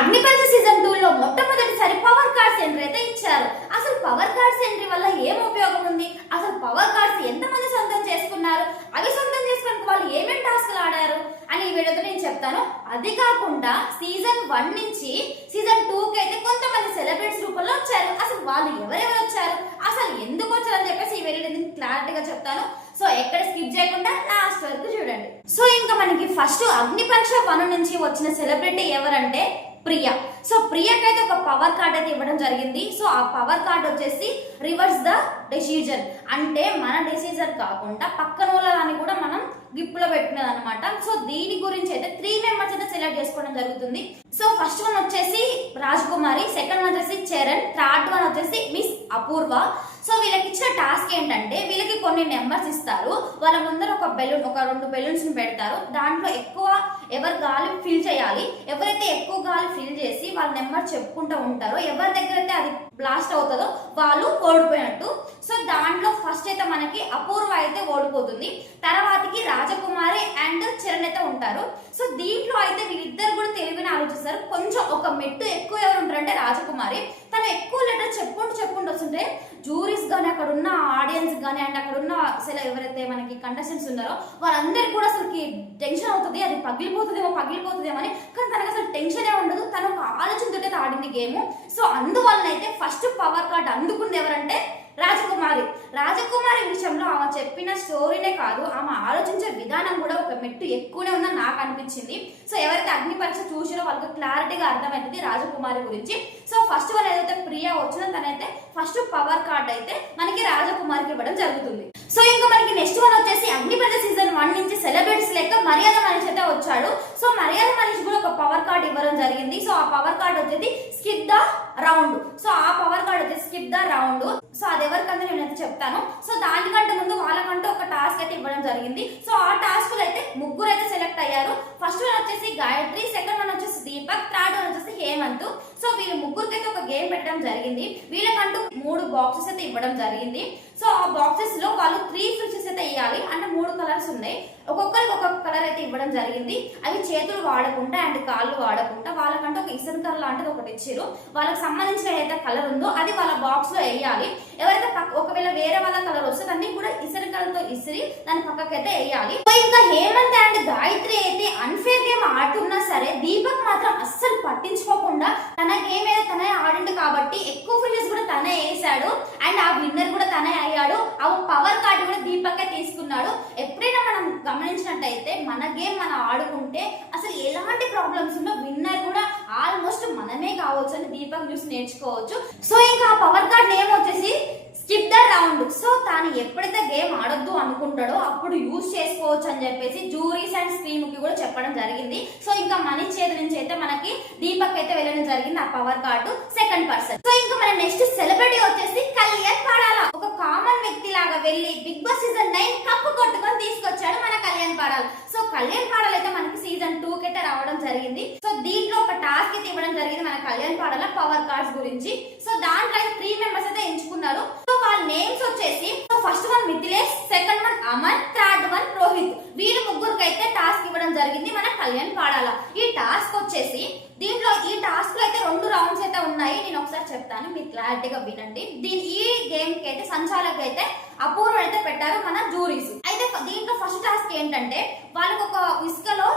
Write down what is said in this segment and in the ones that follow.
అగ్నిపరీక్ష season 2 లో మొట్టమొదటిసారి power cards entry అయితే ఇచ్చారు. అసలు పవర్ కార్డ్స్ ఎంట్రీ వల్ల ఏం ఉపయోగం ఉంది, అసలు పవర్ కార్డ్స్ ఎంతమంది సొంతం చేసుకున్నారు, అవి సొంతం చేసుకున్న వాళ్ళు ఏమేమి టాస్క్లు ఆడారు అని ఈ వీడియోతో నేను చెప్తాను. అది కాకుండా సీజన్ 1 నుంచి సీజన్ 2 కి అయితే కొంతమంది సెలబ్రిటీస్ రూపంలో వచ్చారు. అసలు వాళ్ళు ఎవరెవరు వచ్చారు, అసలు ఎందుకు వచ్చారని చెప్పేసి ఈ వీడియో నేను క్లారిటీగా చెప్తాను. సో ఎక్కడ స్కిప్ చేయకుండా లాస్ట్ వరకు చూడండి. సో ఇంకా మనకి ఫస్ట్ అగ్నిపరీక్ష 1 నుంచి వచ్చిన సెలబ్రిటీ ఎవరంటే ప్రియా. సో ప్రియాకైతే ఒక పవర్ కార్డ్ అయితే ఇవ్వడం జరిగింది. సో ఆ పవర్ కార్డ్ వచ్చేసి రివర్స్ ద డెసిజన్, అంటే మన డెసిజన్ కాకుండా పక్కన వాళ్ళని కూడా మనం గిఫ్ట్ లో పెట్టినది అనమాట. సో దీని గురించి అయితే 3 మెంబర్స్ అయితే సెలెక్ట్ చేసుకోవడం జరుగుతుంది. సో ఫస్ట్ వన్ వచ్చేసి రాజకుమారి, సెకండ్ వన్ వచ్చేసి చరణ్, థర్డ్ వన్ వచ్చేసి మిస్ అపూర్వ. సో వీళ్ళకి ఇచ్చిన టాస్క్ ఏంటంటే వీళ్ళకి కొన్ని నెంబర్స్ ఇస్తారు. వాళ్ళ ముందర ఒక 2 బెలూన్స్ ని పెడతారు. దాంట్లో ఎక్కువ ఎవరు గాలి ఫిల్ చేయాలి, ఎవరైతే ఎక్కువ గాలి ఫిల్ చేసి వాళ్ళ నెంబర్ చెప్పుకుంటూ ఉంటారో ఎవరి దగ్గర అయితే అది బ్లాస్ట్ అవుతుందో వాళ్ళు ఓడిపోయినట్టు. సో దాంట్లో ఫస్ట్ అయితే మనకి అపూర్వ అయితే ఓడిపోతుంది, తర్వాతకి రాజకుమారి అండ్ చరణ్ అయితే ఉంటారు. సో దీంట్లో అయితే వీళ్ళిద్దరు కూడా తెలివిని ఆలోచిస్తారు. కొంచెం ఒక మెట్టు ఎక్కువ ఎవరు ఉంటారంటే రాజకుమారి, తను ఎక్కువ లెటర్ చెప్పుకుంటూ వస్తుంటే జూరీస్ కానీ అక్కడ ఉన్న ఆడియన్స్ కానీ అండ్ అక్కడ ఉన్న అసలు ఎవరైతే మనకి కంటెస్టెంట్స్ ఉన్నారో వాళ్ళందరికీ కూడా అసలుకి టెన్షన్ అవుతుంది, అది పగిలిపోతుందేమో అని. కానీ తనకు అసలు టెన్షనే ఉండదు, తను ఒక ఆలోచనతో ఆడింది గేమ్. సో అందువలన అయితే ఫస్ట్ పవర్ కార్డ్ అందుకుంది ఎవరంటే రాజకుమారి విషయంలో ఆమె చెప్పిన స్టోరీనే కాదు, ఆమె ఆలోచించే విధానం కూడా ఒక మెట్టు ఎక్కువనే ఉందని నాకు అనిపించింది. సో ఎవరైతే అగ్ని పరీక్ష చూసినో వాళ్ళకి క్లారిటీగా అర్థమవుతుంది రాజకుమారి గురించి. సో ఫస్ట్ వన్ ఏదైతే ప్రియా వచ్చినా తనైతే ఫస్ట్ పవర్ కార్డ్ అయితే మనకి రాజకుమారికి ఇవ్వడం జరుగుతుంది. సో ఇంకా మనకి నెక్స్ట్ వన్ వచ్చేసి అగ్నిపరీక్ష సీజన్ 1 నుంచి సెలబ్రిటీస్ లెక్క మర్యాద మనిషి అయితే వచ్చాడు. సో మర్యాద మనిషి కూడా ఒక పవర్ కార్డ్ ఇవ్వడం జరిగింది. సో ఆ పవర్ కార్డ్ వచ్చేసి స్కిప్ ద రౌండ్. సో ఆ పవర్ కార్డ్ వచ్చేసి స్కిప్ ద రౌండ్. సో అది ఎవరికంటే నేనైతే చెప్తాను. సో దానికంటే ముందు వాళ్ళకంటే ఒక టాస్క్ అయితే ఇవ్వడం జరిగింది. సో ఆ టాస్క్ లో అయితే 3 అయితే సెలెక్ట్ అయ్యారు. ఫస్ట్ వన్ వచ్చేసి గాయత్రి, సెకండ్ వన్ వచ్చేసి దీపక్, థర్డ్ వన్ వచ్చేసి హేమంత్. సో వీళ్ళు 3కి అయితే ఒక గేమ్ పెట్టడం జరిగింది. వీళ్ళకంటూ 3 బాక్సెస్ అయితే ఇవ్వడం జరిగింది. సో ఆ బాక్సెస్ లో వాళ్ళు 3 ఫిషెస్ అయితే ఇవ్వాలి, అంటే 3 కలర్స్ ఉన్నాయి. ఒక్కొక్కరికి ఒక్కొక్క కలర్ అయితే ఇవ్వడం జరిగింది. అవి చేతులు వాడకుండా అండ్ కాళ్ళు వాడకుండా వాళ్ళకంటే ఒక ఇసరికర లాంటిది ఒకటి ఇచ్చారు. వాళ్ళకి సంబంధించిన ఏదైతే కలర్ ఉందో అది వాళ్ళ బాక్స్ లో వేయాలి. ఎవరైతే ఒకవేళ వేరే వాళ్ళ కలర్ వస్తే దాన్ని కూడా ఇసరికలతో ఇసిరి దాని పక్కకైతే వేయాలి. ఇంకా హేమంత్ అండ్ గాయత్రి అయితే అన్ఫేర్ గేమ్ ఆడుతున్నా సరే దీపక్ మాత్రం అస్సలు పట్టించుకోకుండా తన గేమ్ ఏదో తనే ఆడిండు కాబట్టి ఎక్కువ ఫిషెస్ కూడా తనే వేసాడు అండ్ ఆ విన్నర్ కూడా తనే అయ్యాడు. ఆ పవర్ కార్డు కూడా దీపక్ తీసుకున్నాడు. ఎప్పుడైనా మనం గమనించినట్టయితే మన గేమ్ మనం ఆడుకుంటే అసలు ఎలాంటి ప్రాబ్లమ్స్ ఉన్నా విన్నర్ కూడా ఆల్మోస్ట్ మనమే కావచ్చు అని దీపక్ చూసి నేర్చుకోవచ్చు. సో ఇంకా ఆ పవర్ కార్డ్ నేమ్ వచ్చేసి స్కిప్ ద రౌండ్. సో తాను ఎప్పుడైతే గేమ్ ఆడొద్దు అనుకుంటాడో అప్పుడు యూజ్ చేసుకోవచ్చు అని చెప్పేసి జూరీస్ అండ్ స్క్రీన్ కి కూడా చెప్పడం జరిగింది. సో ఇంకా మనీష్ చేతి నుంచి అయితే మనకి దీపక్ అయితే వెళ్ళడం జరిగింది ఆ power card second person. So ఇంకా మన నెక్స్ట్ సెలబ్రిటీ వచ్చేసి కళ్యాణ్ పాడాల. ఒక కామన్ వ్యక్తి లాగా వెళ్ళి బిగ్ బాస్ సీజన్ 9 కప్పు కొట్టుకొని తీసుకొచ్చాడు మన కళ్యాణ్ పాడాల. సో కళ్యాణ్ పాడాల అయితే మనకి సీజన్ 2 కి అయితే రావడం జరిగింది. సో దీంట్లో ఒక టాస్క్ అయితే ఇవ్వడం జరిగింది మన కళ్యాణ్ పాడాల పవర్ కార్డ్స్ గురించి. సో దాంట్లో అయితే 3 మెంబర్స్ అయితే ఎంచుకున్నారు. సో వాళ్ళ నేమ్స్ వచ్చేసి first one Mithilesh, second one Amar, third one Rohit. వీళ్ళు 3కి అయితే టాస్క్ ఇవ్వడం జరిగింది మన కళ్యాణ్ పాడాల. ఈ టాస్క్ వచ్చేసి దీంట్లో ఈ టాస్క్ లో అయితే 2 రౌండ్స్ అయితే ఉన్నాయి. నేను ఒకసారి చెప్తాను, మీరు క్లారిటీగా వినండి. ఈ గేమ్ కి అయితే సంచాలక అయితే అపూర్వ అయితే పెట్టారు మన జూరీస్. అయితే దీంట్లో ఫస్ట్ టాస్క్ ఏంటంటే వాళ్ళకి ఒక ఇసుకలో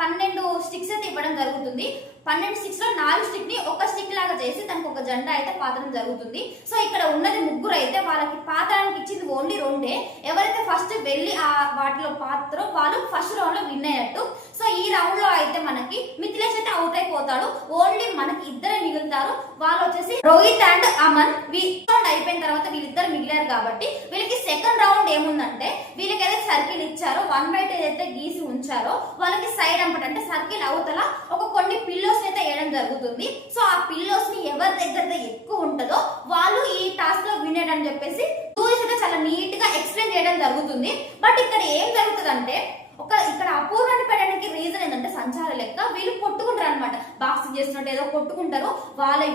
12 స్టిక్స్ అయితే ఇవ్వడం జరుగుతుంది. 12 స్టిక్స్ లో 4 స్టిక్ ని ఒక స్టిక్ లాగా చేసి దానికి ఒక జెండా అయితే పాతడం జరుగుతుంది. సో ఇక్కడ ఉన్నది 3 అయితే వాళ్ళకి పాతడానికి ఇచ్చింది ఓన్లీ 2. ఎవరైతే ఫస్ట్ వెళ్ళి ఆ వాటిలో పాత్రో వాళ్ళు ఫస్ట్ రౌండ్ లో విన్ అయ్యట్టు. సో ఈ రౌండ్ లో అయితే మనకి మిథిలేష్ అయితే అవుట్ అయిపోతాడు. ఓన్లీ మనకి ఇద్దరే మిగులుతారు. వాళ్ళు వచ్చేసి రోహిత్ అండ్ అమన్. రౌండ్ అయిపోయిన తర్వాత వీళ్ళిద్దరు మిగిలారు కాబట్టి వీళ్ళకి సెకండ్ రౌండ్ ఏముందంటే వీళ్ళకి అయితే సర్కిల్ ఇచ్చారో 1/2 ఏదైతే గీసి ఉంచారో వాళ్ళకి సైడ్ అంపట అంటే సర్కిల్ అవతల ఒక కొన్ని పిల్లోస్ అయితే వేయడం జరుగుతుంది. సో ఆ పిల్లోస్ ని ఎవరి దగ్గర ఎక్కువ ఉంటుందో వాళ్ళు ఈ టాస్క్ లో వినేడ్ అని చెప్పేసి అయితే చాలా నీట్ గా ఎక్స్ప్లెయిన్ చేయడం జరుగుతుంది. బట్ ఇక్కడ ఏం జరుగుతుంది అంటే ఇక్కడ అపూర్వాన్ని పెట్టడానికి రీజన్ ఏంటంటే సంచార లెక్క వీళ్ళు కొట్టుకుంటారు అనమాట. బాక్సింగ్ చేస్తున్నట్టు ఏదో కొట్టుకుంటారు.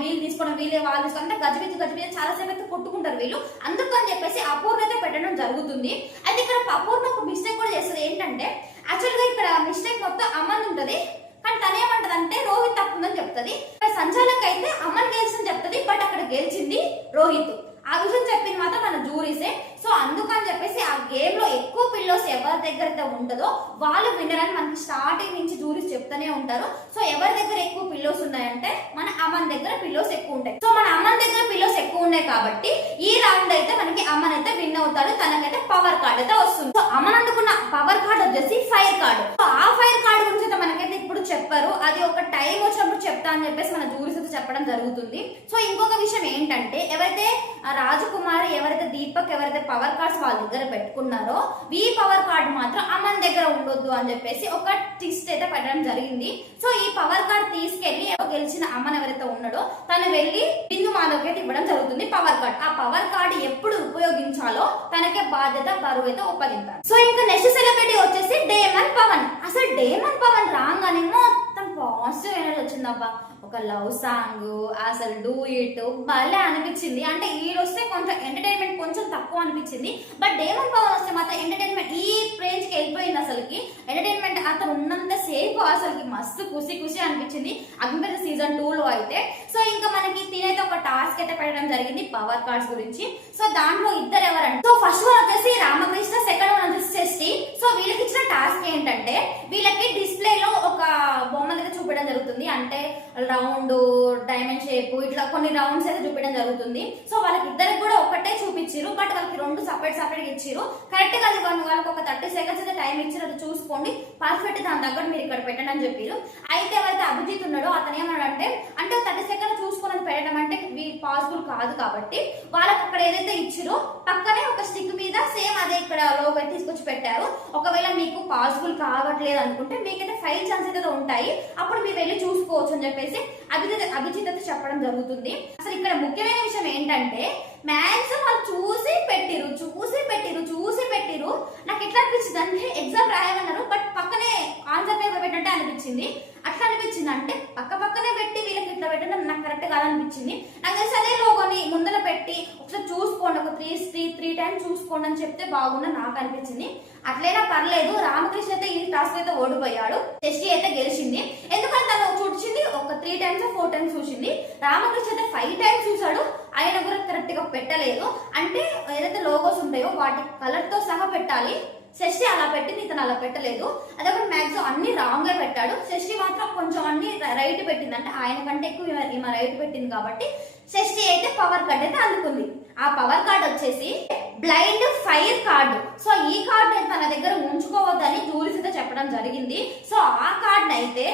వీళ్ళు తీసుకోవడం వాళ్ళు తీసుకోవడం అంటే గజిబిజి చాలా సేపు అయితే కొట్టుకుంటారు వీళ్ళు. అందుకని చెప్పేసి అపూర్ణ అయితే పెట్టడం జరుగుతుంది. అయితే ఇక్కడ అపూర్ణ ఒక మిస్టేక్ కూడా చేస్తుంది. ఏంటంటే యాక్చువల్ గా ఇక్కడ మిస్టేక్ మొత్తం అమన్ ఉంటది, కానీ తనేమంటది అంటే రోహిత్ తప్పుందని చెప్తుంది. సంచాలక్ అయితే అమన్ గెలిచిందని చెప్తుంది, బట్ అక్కడ గెలిచింది రోహిత్. ఆ విషయం చెప్పింది మాత్రం మన జూరీసే. సో అందుకని చెప్పేసి ఆ గేమ్ లో ఎక్కువ పిల్లోస్ ఎవరి దగ్గర అయితే ఉంటుందో వాళ్ళు విన్నర్ అని మనకి స్టార్టింగ్ నుంచి జూరీస్ చెప్తూనే ఉంటారు. సో ఎవరి దగ్గర ఎక్కువ పిల్లోస్ ఉన్నాయంటే మన అమన్ దగ్గర పిల్లోస్ ఎక్కువ ఉంటాయి. సో మన అమన్ దగ్గర పిల్లోస్ ఎక్కువ ఉన్నాయి కాబట్టి ఈ రౌండ్ అయితే మనకి అమన్ అయితే విన్ అవుతాడు, తనకైతే పవర్ కార్డ్ అయితే వస్తుంది. సో అమన్ అందుకున్న పవర్ కార్డ్ వచ్చేసి ఫైర్ కార్డ్. సో ఆ ఫైర్ కార్డ్ గురించి అయితే మనకైతే ఇప్పుడు చెప్పారు, అది ఒక టైం వచ్చినప్పుడు చెప్తా అని చెప్పేసి మన జూరీస్ అయితే చెప్పడం జరుగుతుంది. సో ఇంకొక విషయం ఏంటంటే ఎవరైతే రాజకుమారి, ఎవరైతే దీపక్, ఎవరైతే పవర్ కార్డ్స్ వాళ్ళ దగ్గర పెట్టుకున్నారో ఈ పవర్ కార్డ్ మాత్రం అమన్ దగ్గర ఉండొద్దు అని చెప్పేసి ఒక ట్విస్ట్ అయితే పెట్టడం జరిగింది. సో ఈ పవర్ కార్డ్ తీసుకెళ్లి గెలిచిన అమన్ ఎవరైతే ఉన్నాడో తను వెళ్ళి బిందు మాధవ్ అయితే ఇవ్వడం జరుగుతుంది పవర్ కార్డ్. ఆ పవర్ కార్డ్ ఎప్పుడు ఉపయోగించాలో తనకే బాధ్యత, బరువు అయితే ఒప్పగించారు. సో ఇంకా నెక్స్ట్ సెలబ్రిటీ వచ్చేసి డేమన్ పవన్. అసలు డేమన్ పవన్ రాగానే మొత్తం పాజిటివ్ ఎనర్జీ వచ్చిందబ్బా. ఒక లవ్ సాంగ్, అసలు డూ ఇట్ భలే అనిపించింది. అంటే ఈ వస్తే కొంచెం ఎంటర్టైన్మెంట్ కొంచెం తక్కువ అనిపించింది, బట్ డేమన్ పవన్ వస్తే మాత్రం ఎంటర్టైన్మెంట్ ఈ రేంజ్ కి వెళ్ళిపోయింది. అసలుకి ఎంటర్టైన్మెంట్ అతను ఉన్నంత సేపు అసలుకి మస్తు ఖుషి అనిపించింది అగ్నిపథ సీజన్ 2 లో అయితే. సో ఇంకా మనకి తినైతే ఒక టాస్క్ అయితే పెట్టడం జరిగింది పవర్ కార్డ్స్ గురించి. సో దాంట్లో ఇద్దరు ఎవరంటే, సో ఫస్ట్ వన్ వచ్చేసి రామకృష్ణ, సెకండ్ వన్ వచ్చేసి షష్ఠి. సో వీళ్ళకి ఇచ్చిన టాస్క్ ఏంటంటే వీళ్ళకి డిస్ప్లే లో ఒక బొమ్మలు అయితే చూపించడం జరుగుతుంది. అంటే రౌండ్, డైమండ్ షేప్, ఇట్లా కొన్ని రౌండ్స్ అయితే చూపించడం జరుగుతుంది. సో వాళ్ళకి ఇద్దరికి కూడా ఒకటే చూపించారు, బట్ వాళ్ళకి రెండు సపరేట్ ఇచ్చారు. కరెక్ట్ గా వాళ్ళకి ఒక 30 సెకండ్స్ అయితే టైం ఇచ్చారు, అది చూసుకోండి పర్ఫెక్ట్, దాని దగ్గర మీరు ఇక్కడ పెట్టండి అని చెప్పారు. అయితే ఎవరైతే అభిజిత్ ఉన్నాడో అతను ఏమన్నాడంటే, అంటే 30 సెకండ్ చూసుకొని పెట్టడం అంటే పాసిబుల్ కాదు కాబట్టి వాళ్ళకి అక్కడ ఏదైతే ఇచ్చారో పక్కనే ఒక స్టిక్ మీద సేమ్ అదే ఇక్కడ లోగో అయితే తీసుకొచ్చి పెట్టారు. ఒకవేళ మీకు పాసిబుల్ కావట్లేదు అనుకుంటే మీకైతే 5 ఛాన్స్ అయితే ఉంటాయి, అప్పుడు మీరు వెళ్ళి చూసుకోవచ్చు అని చెప్పేసి అభిజిత్ అయితే చెప్పడం జరుగుతుంది. అసలు ఇక్కడ ముఖ్యమైన విషయం ఏంటంటే మ్యాథ్స్ వాళ్ళు చూసి పెట్టిరు. నాకు ఎట్లా అనిపించింది అంటే ఎగ్జామ్ రాయమన్నారు, బట్ పక్కనే ఆన్సర్ పేపర్ పెట్టినట్టే అనిపించింది. అట్లా అనిపించింది అంటే పక్కనే పెట్టి వీళ్ళకి ఇట్లా పెట్టడం నాకు కరెక్ట్ కాదనిపించింది. నాకు తెలిసి అదే లోగోని ముందర పెట్టి ఒకసారి చూసుకోండి, ఒక త్రీ టైమ్స్ చూసుకోండి అని చెప్తే బాగుందని నాకు అనిపించింది. అట్లైనా పర్లేదు, రామకృష్ణ అయితే ఈ టాస్క్ అయితే ఓడిపోయాడు, షష్ఠి అయితే గెలిచింది. ఎందుకంటే తను చూసింది ఒక 3 టైమ్స్ 4 టైమ్స్ చూసింది. రామకృష్ణ అయితే 5 టైమ్స్ చూసాడు, ఆయన కూడా కరెక్ట్ గా పెట్టలేదు. అంటే ఏదైతే లోగోస్ ఉంటాయో వాటి కలర్ తో సహా పెట్టాలి. షష్ఠి అలా పెట్టింది, ఇతను అలా పెట్టలేదు. అదే మాక్సిమం అన్ని రాంగ్ గా పెట్టాడు. షష్ఠి మాత్రం కొంచెం అన్ని రైట్ పెట్టింది, అంటే ఆయన కంటే ఎక్కువ ఈమె రైట్ పెట్టింది కాబట్టి షష్ఠి అయితే పవర్ కార్డ్ అయితే అందుకుంది. ఆ పవర్ కార్డ్ వచ్చేసి బ్లైండ్ ఫైర్ కార్డు. సో ఈ కార్డు తన దగ్గర ఉంచుకోవద్దని జూరీస్ అయితే చెప్పడం జరిగింది. సో ఆ కార్డు అయితే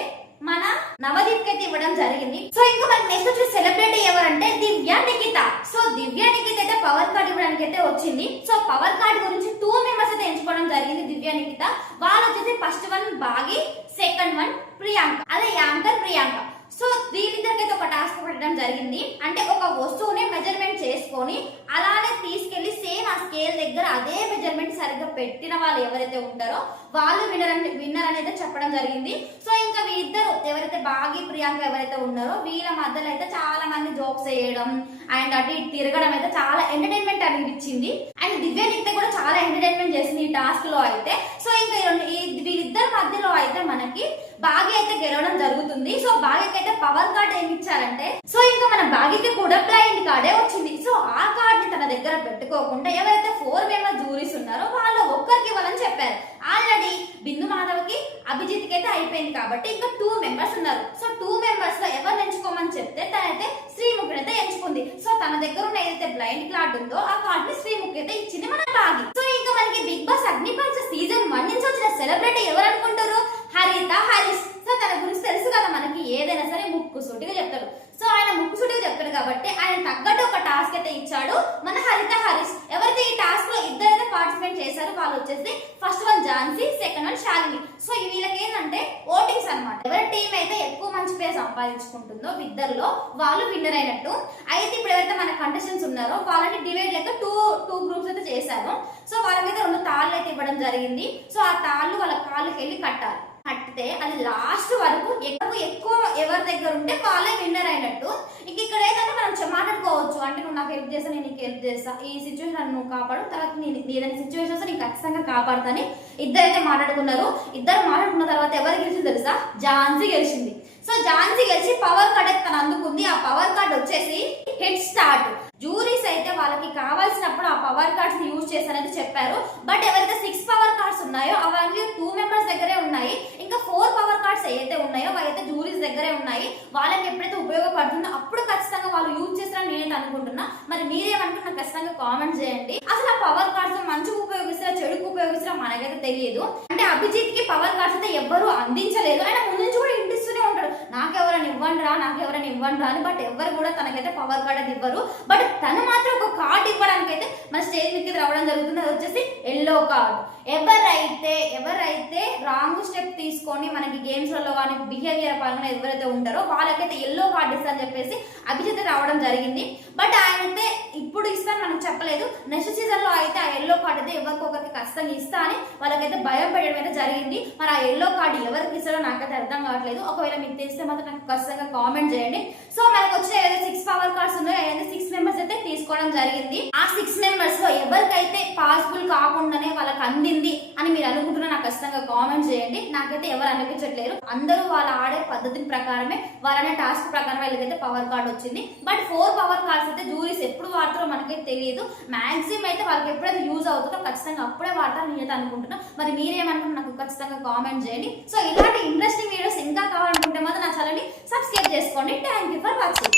మన నవదీప్ అయితే ఇవ్వడం జరిగింది. సో ఇంకా మనకి నెక్స్ట్ వచ్చే సెలబ్రిటీ ఎవరంటే దివ్య నిఖిత. సో దివ్య నిఖిత అయితే పవర్ కార్డ్ ఇవ్వడానికి అయితే వచ్చింది. సో పవర్ కార్డ్ గురించి 2 మెంబర్స్ అయితే ఎంచుకోవడం జరిగింది దివ్య నిఖిత. వాళ్ళు వచ్చేసి ఫస్ట్ వన్ బాగి, సెకండ్ వన్ ప్రియాంక, అదే యాంకర్ ప్రియాంక. సో వీళ్ళిద్దరికైతే ఒక టాస్క్ పెట్టడం జరిగింది. అంటే ఒక వస్తువుని మెజర్మెంట్ చేసుకొని అలానే తీసుకెళ్లి సేమ్ ఆ స్కేల్ దగ్గర అదే మెజర్మెంట్ సరిగ్గా పెట్టిన వాళ్ళు ఎవరైతే ఉంటారో వాళ్ళు విన్నర్ అనేది చెప్పడం జరిగింది. సో ఇంకా వీళ్ళిద్దరు ఎవరైతే బాగి, ప్రియాంక ఎవరైతే ఉన్నారో వీళ్ళ మధ్యలో అయితే చాలా మంది జోక్స్ వేయడం అండ్ అటు ఇటు తిరగడం అయితే చాలా ఎంటర్టైన్మెంట్ అనిపించింది. అండ్ దివ్య నిఖిత కూడా చాలా ఎంటర్టైన్మెంట్ చేసింది ఈ టాస్క్ లో అయితే. సో ఇంకా వీళ్ళిద్దరి మధ్యలో అయితే మనకి బాగి అయితే గెలవడం జరుగుతుంది. సో బాగికి అయితే పవర్ కార్డ్ ఏమి ఇచ్చారంటే, సో ఇంకా మన బాగికి కూడా బ్లైండ్ కార్డే వచ్చింది. సో ఆ కార్డ్ ని తన దగ్గర పెట్టుకోకుండా ఎవరైతే 4 మెంబర్ జూరీస్ ఉన్నారో వాళ్ళు ఒక్కరికి ఇవ్వాలని చెప్పారు. ఆల్రెడీ బిందు మాధవ్ కి, అభిజిత్ కి అయితే అయిపోయింది కాబట్టి ఇంకా 2 మెంబర్స్ ఉన్నారు. సో 2 మెంబర్స్ లో ఎవరు ఎంచుకోమని చెప్తే తనైతే శ్రీముఖి అయితే ఎంచుకుంది. సో తన దగ్గర ఉన్న ఏదైతే బ్లైండ్ కార్డ్ ఉందో ఆ కార్డ్ ని శ్రీముఖి అయితే ఇచ్చింది మన బాగి. సో ఇంకా మనకి బిగ్ బాస్ అగ్నిపరీక్ష సీజన్ 1 నుంచి వచ్చిన సెలబ్రిటీ ఎవరు అనుకుంటారు? హరిత హరీష్. సో తన గురించి తెలుసు కదా మనకి, ఏదైనా సరే ముక్కుసూటిగా చెప్తాడు. సో ఆయన ముక్కుసూటిగా చెప్తాడు కాబట్టి ఆయన తగ్గట్టు ఒక టాస్క్ అయితే ఇచ్చాడు మన హరిత హరీష్. ఎవరైతే ఈ టాస్క్ లో ఇద్దరైతే పార్టిసిపేట్ చేశారు వాళ్ళు వచ్చేసి first one Jhansi, second one Shalini. So వీళ్ళకి ఏంటంటే ఓటింగ్స్ అనమాట. ఎవరి టీం అయితే ఎక్కువ మంచి పేరు సంపాదించుకుంటుందో ఇద్దరులో వాళ్ళు విన్నర్ అయినట్టు. అయితే ఇప్పుడు ఎవరైతే మన కంటెస్టెంట్స్ ఉన్నారో వాళ్ళని డివైడ్ లెక్క టూ గ్రూప్స్ అయితే చేశారు. సో వాళ్ళకైతే 2 తాళ్ళు అయితే ఇవ్వడం జరిగింది. సో ఆ తాళ్ళు వాళ్ళ కాళ్ళకి వెళ్ళి కట్టాలి. కట్టితే అది లాస్ట్ వరకు ఎక్కువ ఎవరి దగ్గర ఉంటే వాళ్ళే విన్నర్ అయినట్టు. ఇంక ఇక్కడ ఏంటంటే మనం మాట్లాడుకోవచ్చు, అంటే నువ్వు నాకు హెల్ప్ చేస్తా, నేను నీకు హెల్ప్ చేస్తా, ఈ సిచ్యువేషన్ నువ్వు కాపాడు, తర్వాత నేను ఏదైనా సిచ్యువేషన్స్ నీకు ఖచ్చితంగా కాపాడుతాని ఇద్దరైతే మాట్లాడుకున్నారు. ఇద్దరు మాట్లాడుకున్న తర్వాత ఎవరు గెలిచింది తెలుసా? ఝాన్సీ గెలిచింది. సో ఝాన్సీ గెలిచి పవర్ కార్డ్ అయితే తను అందుకుంది. ఆ పవర్ కార్డ్ వచ్చేసి హెడ్ స్టార్ట్. జూరీస్ అయితే వాళ్ళకి కావాల్సినప్పుడు ఆ పవర్ కార్డ్స్ ని యూజ్ చేస్తారని చెప్పారు. బట్ ఎవరైతే 6 పవర్ కార్డ్స్ ఉన్నాయో అవన్నీ 2 మెంబర్స్ దగ్గరే ఉన్నాయి. ఇంకా 4 పవర్ కార్డ్స్ ఏదైతే ఉన్నాయో అవైతే జూరీస్ దగ్గరే ఉన్నాయి. వాళ్ళకి ఎప్పుడైతే ఉపయోగపడుతుందో అప్పుడు ఖచ్చితంగా వాళ్ళు యూజ్ చేస్తారని నేనైతే అనుకుంటున్నా. మరి మీరేమనుకుంటున్నా ఖచ్చితంగా కామెంట్ చేయండి. అసలు ఆ పవర్ కార్డ్స్ మంచిగా ఉపయోగిస్తారా చెడుకు ఉపయోగిస్తారా మనకైతే తెలియదు. అంటే అభిజిత్ కి పవర్ కార్డ్స్ అయితే ఎవ్వరు అందించలేదు. ఆయన ముందు నుంచి కూడా ఇంటిస్తూనే ఉంటాడు, నాకెవరైనా ఇవ్వండి రా అని. బట్ ఎవరు కూడా తనకైతే పవర్ కార్డ్ అయితే ఇవ్వరు. బట్ తను మాత్రం ఒక కార్డ్ ఇవ్వడానికి అయితే మన స్టేజ్ మీద రావడం జరుగుతుంది. అది వచ్చేసి ఎల్లో కార్డ్. ఎవరైతే రాంగ్ స్టెప్ తీసుకొని మనకి గేమ్స్ లలో కానీ బిహేవియర్ పరంగా ఎవరైతే ఉంటారో వాళ్ళకైతే ఎల్లో కార్డ్ ఇస్తారని చెప్పేసి అభిజిత్ రావడం జరిగింది. బట్ ఆయన అయితే ఇప్పుడు ఇస్తాను మనకు చెప్పలేదు. నెక్స్ట్ సీజన్ లో అయితే ఆ ఎల్లో కార్డ్ అయితే ఎవరికొకరికి ఖచ్చితంగా ఇస్తా అని వాళ్ళకైతే భయం పెట్టడం అయితే జరిగింది. మరి ఆ ఎల్లో కార్డ్ ఎవరికి ఇస్తారో నాకైతే అర్థం కావట్లేదు. ఒకవేళ మీకు తెలిస్తే మాత్రం నాకు ఖచ్చితంగా కామెంట్ చేయండి. సో మనకు వచ్చే ఏదైతే 6 పవర్ కార్డ్స్ ఉన్నాయో ఏదైతే 6 మెంబర్స్ అయితే తీసుకోవడం జరిగింది. ఆ 6 మెంబర్స్ లో ఎవరికైతే పాసిబుల్ కాకుండానే వాళ్ళకి అందింది అని మీరు అనుకుంటున్నా నాకు ఖచ్చితంగా కామెంట్ చేయండి. నాకైతే ఎవరు అనిపించట్లేరు. అందరూ వాళ్ళ ఆడే పద్ధతి ప్రకారమే వాళ్ళనే టాస్క్ ప్రకారం వాళ్ళకైతే పవర్ కార్డ్ వచ్చింది. బట్ 4 పవర్ కార్డ్స్ అయితే జూరీస్ ఎప్పుడు వాడతారో మనకైతే తెలియదు. మాక్సిమం అయితే వాళ్ళకి ఎప్పుడైతే యూజ్ అవుతుందో ఖచ్చితంగా అప్పుడే వాడతారు నేనైతే అనుకుంటున్నా. మరి మీరేమనుకుంటున్నా నాకు ఖచ్చితంగా కామెంట్ చేయండి. సో ఇలాంటి ఇంట్రెస్టింగ్ వీడియోస్ ఇంకా కావాలనుకుంటే మాత్రం నా ఛానల్ని సబ్స్క్రైబ్ చేసుకోండి. Thank you for watching.